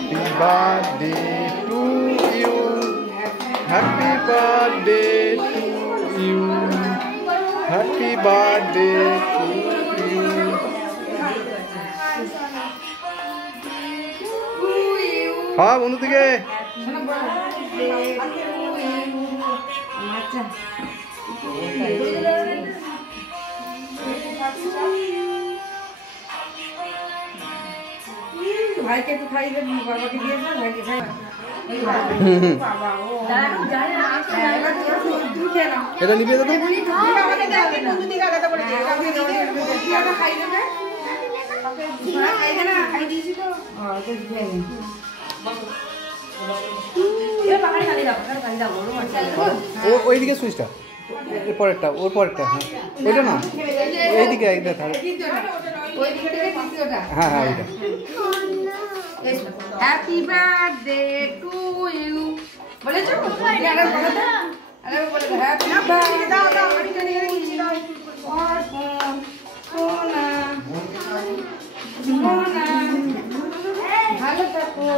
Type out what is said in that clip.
Happy birthday to you. Happy birthday to you. Happy birthday to you. हाँ বন্ধু থেকে भाई के तो खाई दे बाबा के दिए ना भाई के खाई बाबा ओ এটা নিবে তো আমাকে দাও বন্ধু দিকে আলাদা করে দে আপনি দিয়ে এটা খাই দেবে তোরা খাই দে না খাই দিয়েছি তো তো দিয়ে এ পাহাড়ে খালি দাও বড় মাছ ও ওইদিকে সুইচটা এর পরেরটা ওর পরেরটা হ্যাঁ ওইটা না এইদিকে এইটা তাহলে ওই দিকে থেকে দ্বিতীয়টা হ্যাঁ হ্যাঁ এইটা হ্যাপি বার্থডে টু ইউ বলেছো আরে বলে দাও আরে বলে দাও হ্যাপি বার্থডে দাও দাও আমি জানি জানি কিছু দাও আর সোনা সোনা ভালো থাকো